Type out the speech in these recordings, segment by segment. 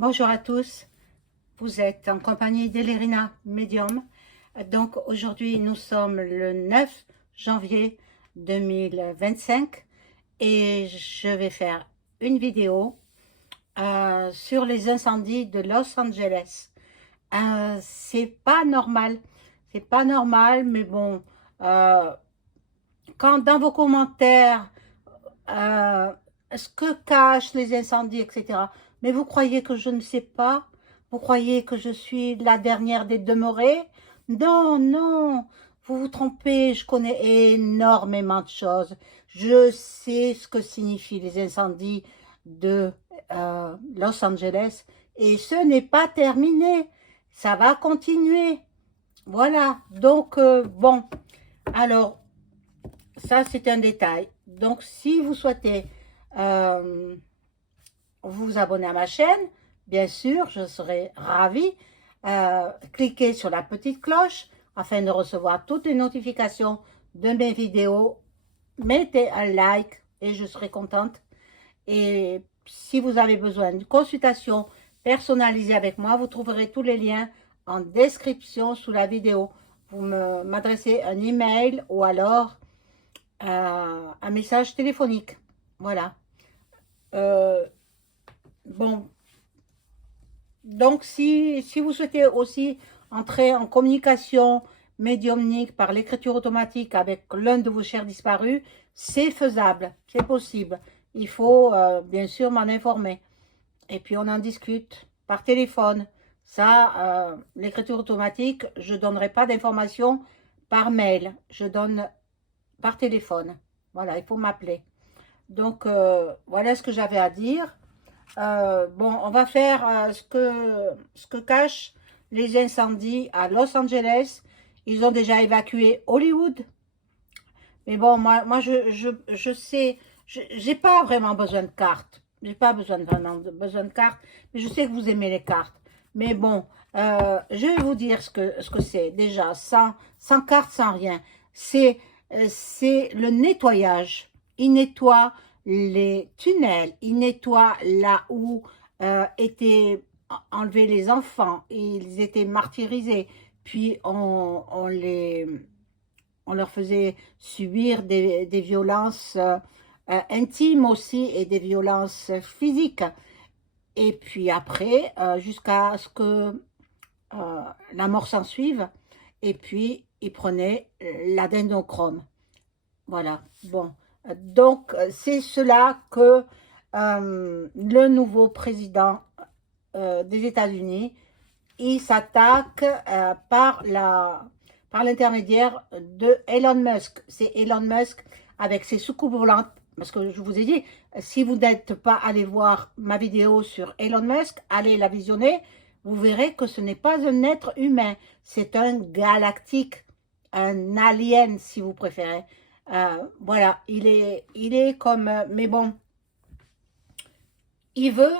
Bonjour à tous, vous êtes en compagnie d'Elerina Medium. Donc aujourd'hui nous sommes le 9 janvier 2025 et je vais faire une vidéo sur les incendies de Los Angeles. C'est pas normal, mais bon, euh, quand dans vos commentaires euh, ce que cachent les incendies, etc. Mais vous croyez que je ne sais pas? Vous croyez que je suis la dernière des demeurées? Non, non, vous vous trompez, je connais énormément de choses. Je sais ce que signifient les incendies de Los Angeles et ce n'est pas terminé. Ça va continuer. Voilà, donc bon, alors ça, c'est un détail. Donc, si vous souhaitez euh, vous abonner à ma chaîne, bien sûr, je serai ravie. Cliquez sur la petite cloche afin de recevoir toutes les notifications de mes vidéos. Mettez un like et je serai contente. Et si vous avez besoin d'une consultation personnalisée avec moi, vous trouverez tous les liens en description sous la vidéo. Vous m'adressez un email ou alors un message téléphonique. Voilà. Euh, bon, donc si vous souhaitez aussi entrer en communication médiumnique par l'écriture automatique avec l'un de vos chers disparus, c'est faisable, c'est possible. Il faut bien sûr m'en informer. Et puis on en discute par téléphone. Ça, l'écriture automatique, je ne donnerai pas d'informations par mail. Je donne par téléphone. Voilà, il faut m'appeler. Donc, voilà ce que j'avais à dire. Bon, on va faire ce que cachent les incendies à Los Angeles. Ils ont déjà évacué Hollywood. Mais bon, moi je sais, j'ai pas vraiment besoin de cartes. J'ai pas besoin de cartes, mais je sais que vous aimez les cartes. Mais bon, je vais vous dire ce que c'est déjà, sans carte, sans rien. C'est le nettoyage. Il nettoie les tunnels, il nettoie là où étaient enlevés les enfants, ils étaient martyrisés, puis on leur faisait subir des violences intimes aussi et des violences physiques. Et puis après, jusqu'à ce que la mort s'en suive, et puis ils prenaient l'adénochrome. Voilà, bon. Donc, c'est cela que le nouveau président des États-Unis, il s'attaque par l'intermédiaire de Elon Musk. C'est Elon Musk avec ses soucoupes volantes. Parce que je vous ai dit, si vous n'êtes pas allé voir ma vidéo sur Elon Musk, allez la visionner. Vous verrez que ce n'est pas un être humain. C'est un galactique, un alien si vous préférez. Voilà, il est comme... mais bon, il veut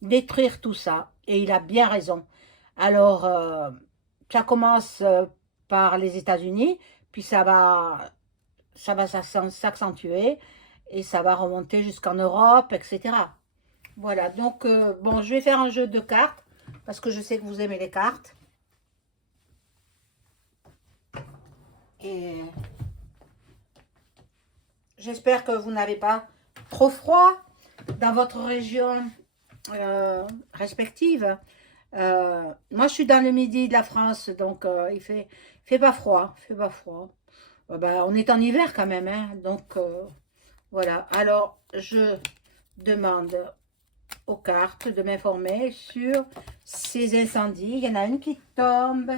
détruire tout ça. Et il a bien raison. Alors, ça commence par les États-Unis, puis ça va s'accentuer et ça va remonter jusqu'en Europe, etc. Voilà, donc, bon, je vais faire un jeu de cartes parce que je sais que vous aimez les cartes. Et j'espère que vous n'avez pas trop froid dans votre région respective. Moi, je suis dans le midi de la France, donc fait pas froid, fait pas froid. Ben, on est en hiver quand même, hein, donc voilà. Alors, je demande aux cartes de m'informer sur ces incendies. Il y en a une qui tombe.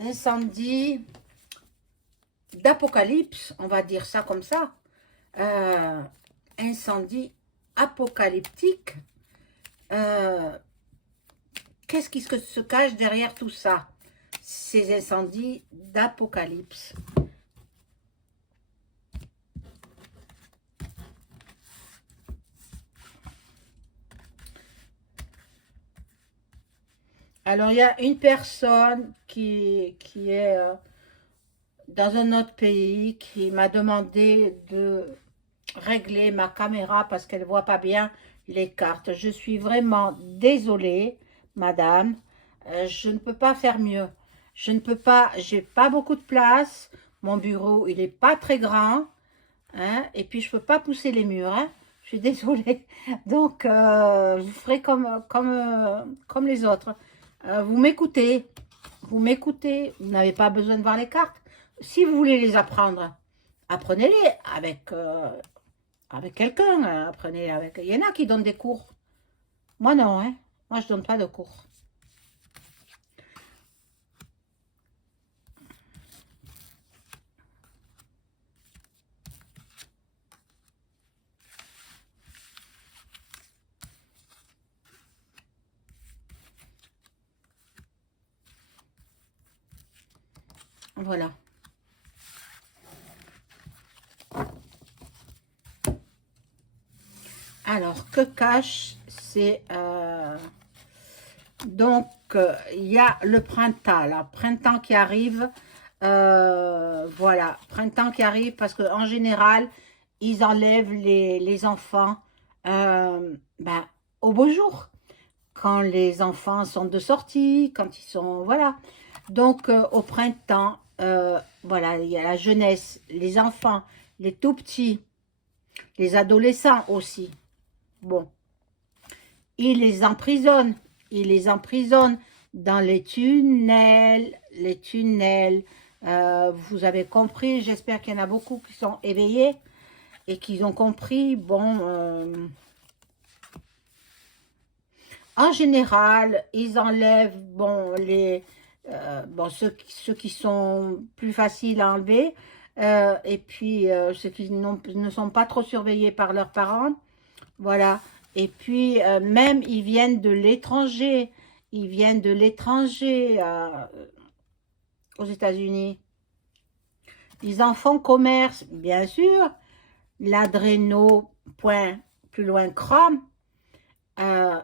Incendie d'apocalypse, on va dire ça comme ça. Incendie apocalyptique. Qu'est-ce qui se cache derrière tout ça? Ces incendies d'apocalypse. Alors, il y a une personne qui est dans un autre pays qui m'a demandé régler ma caméra parce qu'elle ne voit pas bien les cartes. Je suis vraiment désolée, madame. Je ne peux pas faire mieux. Je ne peux pas, j'ai pas beaucoup de place. Mon bureau, il n'est pas très grand. Hein, et puis, je ne peux pas pousser les murs. Hein. Je suis désolée. Donc, je ferai comme les autres. Vous m'écoutez. Vous m'écoutez. Vous n'avez pas besoin de voir les cartes. Si vous voulez les apprendre, apprenez-les avec quelqu'un. Apprenez avec. Il y en a qui donnent des cours. Moi, non. Hein. Moi, je ne donne pas de cours. Voilà. Alors, que cache, c'est... donc, il y a le printemps, là. Printemps qui arrive. Voilà, printemps qui arrive parce qu'en général, ils enlèvent les enfants ben, au beau jour. Quand les enfants sont de sortie, quand ils sont... Voilà. Donc, au printemps, voilà, il y a la jeunesse, les enfants, les tout petits, les adolescents aussi. Bon, ils les emprisonnent. Ils les emprisonnent dans les tunnels. Les tunnels. Vous avez compris, j'espère qu'il y en a beaucoup qui sont éveillés et qui ont compris. Bon, en général, ils enlèvent bon, bon, ceux qui sont plus faciles à enlever et puis ceux qui ne sont pas trop surveillés par leurs parents. Voilà. Et puis, même, ils viennent de l'étranger. Ils viennent de l'étranger aux États-Unis. Ils en font commerce, bien sûr. L'adréno, point plus loin, chrome. Euh,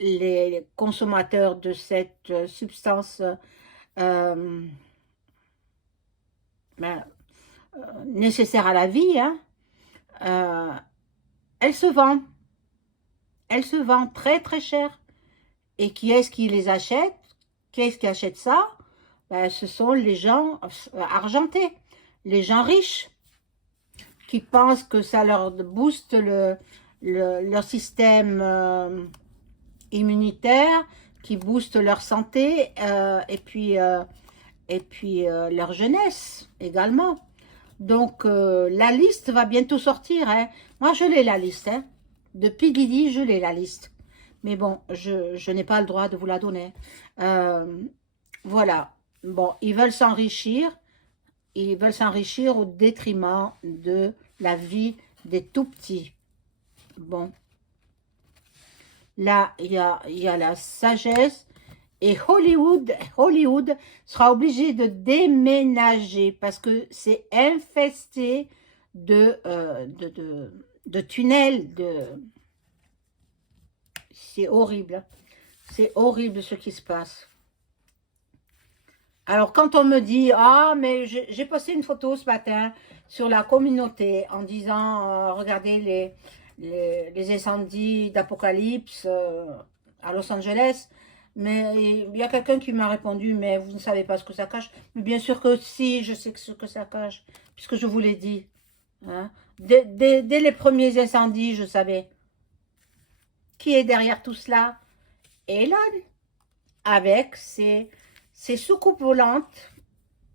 les consommateurs de cette substance euh, ben, nécessaire à la vie, hein, elle se vend. Elle se vend très très cher. Et qui est-ce qui les achète? Qui est-ce qui achète ça? Ben, ce sont les gens argentés, les gens riches, qui pensent que ça leur booste leur système immunitaire, qui booste leur santé et puis leur jeunesse également. Donc, la liste va bientôt sortir. Hein. Moi, je l'ai la liste. Hein. Depuis Didi, je l'ai la liste. Mais bon, je n'ai pas le droit de vous la donner. Voilà. Bon, ils veulent s'enrichir. Ils veulent s'enrichir au détriment de la vie des tout-petits. Bon. Là, il y a la sagesse. Et Hollywood sera obligé de déménager parce que c'est infesté de tunnels. C'est horrible. C'est horrible ce qui se passe. Alors, quand on me dit, ah, mais j'ai posté une photo ce matin sur la communauté en disant, regardez les incendies d'Apocalypse à Los Angeles, mais il y a quelqu'un qui m'a répondu, mais vous ne savez pas ce que ça cache. Mais bien sûr que si, je sais ce que ça cache, puisque je vous l'ai dit. Hein. Dès les premiers incendies, je savais. Qui est derrière tout cela? Elon, avec ses soucoupes volantes,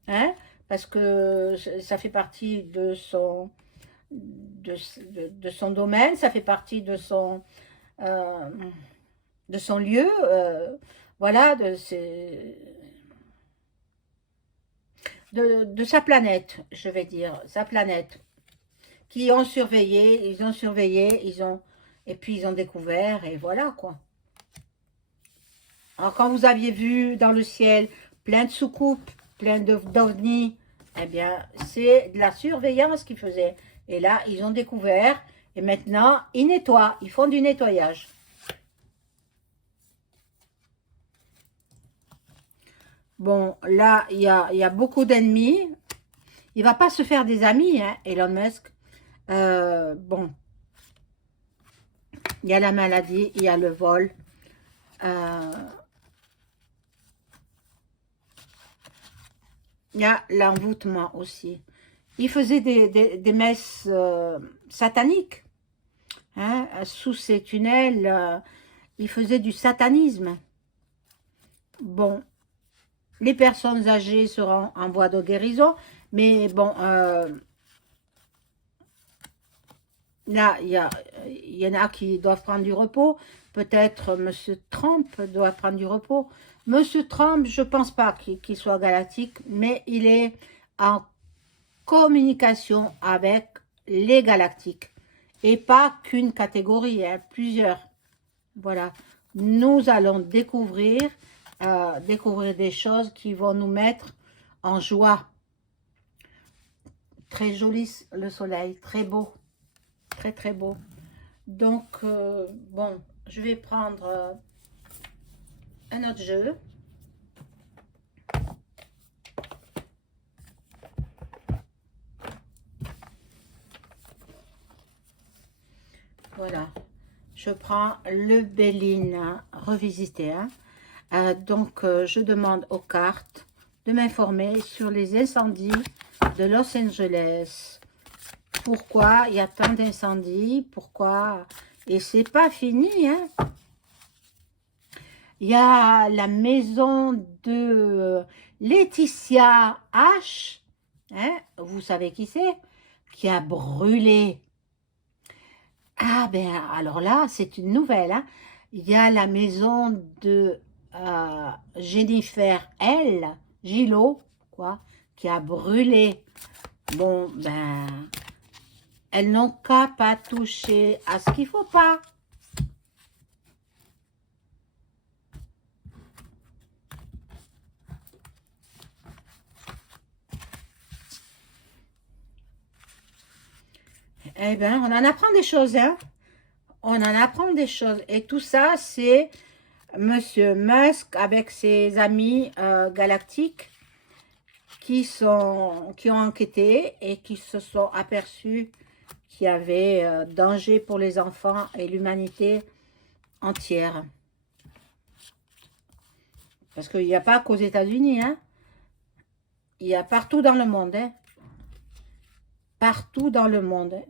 hein, parce que ça fait partie de son domaine, ça fait partie euh, de son lieu, voilà, de sa planète, je vais dire, sa planète, qui ont surveillé, et puis ils ont découvert, et voilà, quoi. Alors, quand vous aviez vu dans le ciel plein de soucoupes, plein d'ovnis, eh bien, c'est de la surveillance qu'ils faisaient. Et là, ils ont découvert, et maintenant, ils nettoient, ils font du nettoyage. Bon, là, il y a beaucoup d'ennemis. Il ne va pas se faire des amis, hein, Elon Musk. Bon, il y a la maladie, il y a le vol. euh, il y a l'envoûtement aussi. Il faisait des messes sataniques. Hein, sous ces tunnels, il faisait du satanisme. Bon, les personnes âgées seront en voie de guérison, mais bon, là, il y en a qui doivent prendre du repos. Peut-être Monsieur Trump doit prendre du repos. Monsieur Trump, je ne pense pas qu'il soit galactique, mais il est en communication avec les galactiques. Et pas qu'une catégorie, hein, plusieurs. Voilà. Nous allons découvrir des choses qui vont nous mettre en joie. Très joli le soleil, très beau. Très très beau. Donc, bon, je vais prendre un autre jeu. Voilà. Je prends le Béline revisité. Hein. Donc, je demande aux cartes de m'informer sur les incendies de Los Angeles. Pourquoi il y a tant d'incendies? Pourquoi? Et c'est pas fini, hein? Il y a la maison de Laetitia H, hein? Vous savez qui c'est? Qui a brûlé. Ah ben alors là, c'est une nouvelle, hein? Il y a la maison de Jennifer L. Gillot, quoi, qui a brûlé. Bon, ben, elles n'ont qu'à pas toucher à ce qu'il faut pas. Eh ben, on en apprend des choses, hein. On en apprend des choses. Et tout ça, c'est Monsieur Musk avec ses amis galactiques qui ont enquêté et qui se sont aperçus qu'il y avait danger pour les enfants et l'humanité entière. Parce qu'il n'y a pas qu'aux États-Unis, hein. Il y a partout dans le monde, hein. Partout dans le monde. Hein.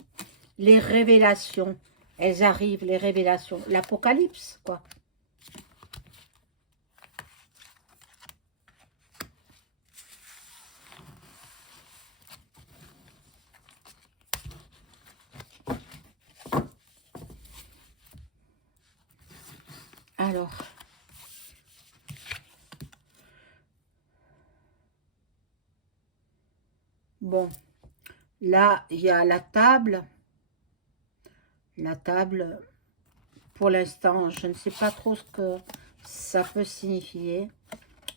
Les révélations, elles arrivent, les révélations. L'apocalypse, quoi. Alors, bon, là, il y a la table. La table, pour l'instant, je ne sais pas trop ce que ça peut signifier.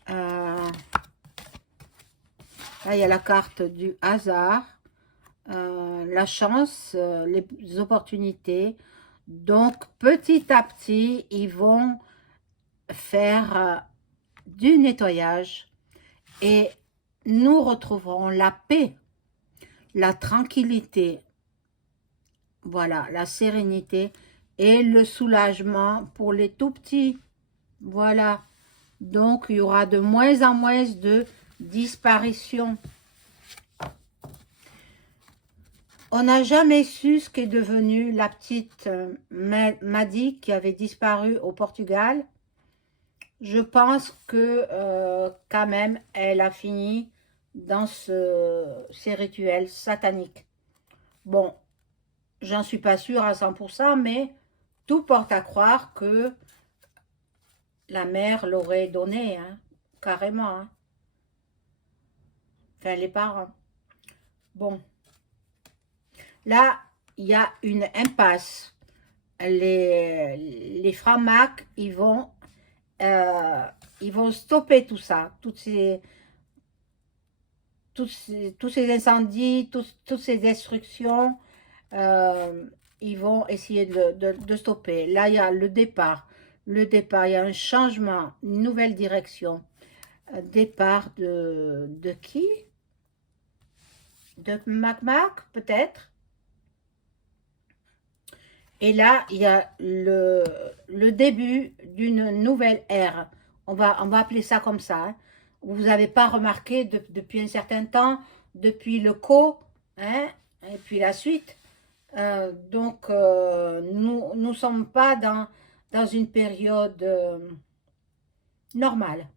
Là, il y a la carte du hasard, la chance, les opportunités. Donc, petit à petit, ils vont faire du nettoyage et nous retrouverons la paix, la tranquillité, voilà, la sérénité et le soulagement pour les tout petits. Voilà. Donc, il y aura de moins en moins de disparitions. On n'a jamais su ce qu'est devenu la petite Maddy qui avait disparu au Portugal. Je pense que quand même, elle a fini dans ces rituels sataniques. Bon, j'en suis pas sûre à 100%, mais tout porte à croire que la mère l'aurait donné, hein, carrément. Hein. Enfin, les parents. Bon. Là, il y a une impasse. Les francs-macs, ils vont stopper tout ça, tous ces incendies, toutes ces destructions, ils vont essayer de stopper. Là, il y a le départ. Le départ, il y a un changement, une nouvelle direction. Départ de qui? De Mac, peut-être? Et là, il y a le début d'une nouvelle ère. On va appeler ça comme ça, hein. Vous n'avez pas remarqué depuis un certain temps, depuis le co, hein, et puis la suite. Nous ne sommes pas dans une période normale.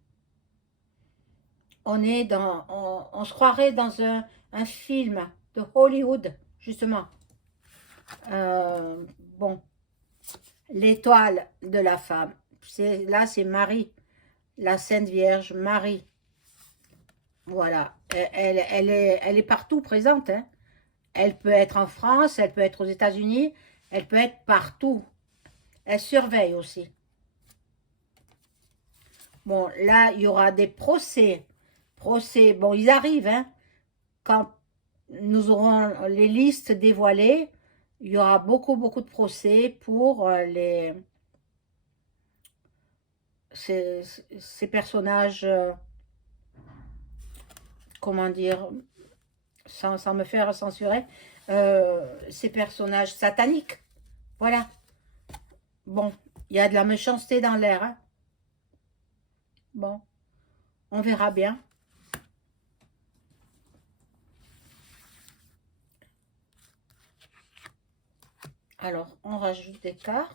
On se croirait dans un film de Hollywood, justement. Euh, bon, l'étoile de la femme. Là, c'est Marie, la Sainte Vierge Marie. Voilà, elle est partout présente, hein. Elle peut être en France, elle peut être aux États-Unis, elle peut être partout. Elle surveille aussi. Bon, là, il y aura des procès. Procès, bon, ils arrivent, hein. Quand nous aurons les listes dévoilées, il y aura beaucoup, beaucoup de procès pour ces, ces personnages, comment dire, sans me faire censurer, ces personnages sataniques. Voilà. Bon, il y a de la méchanceté dans l'air, hein. Bon, on verra bien. Alors, on rajoute des cartes.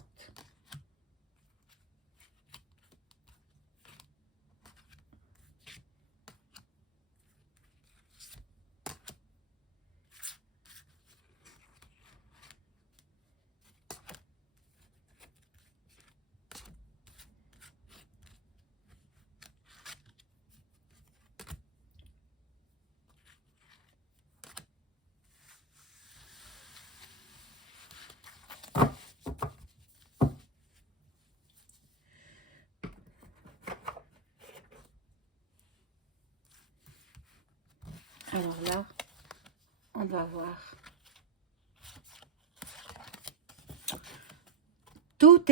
Alors là, on va voir. Tout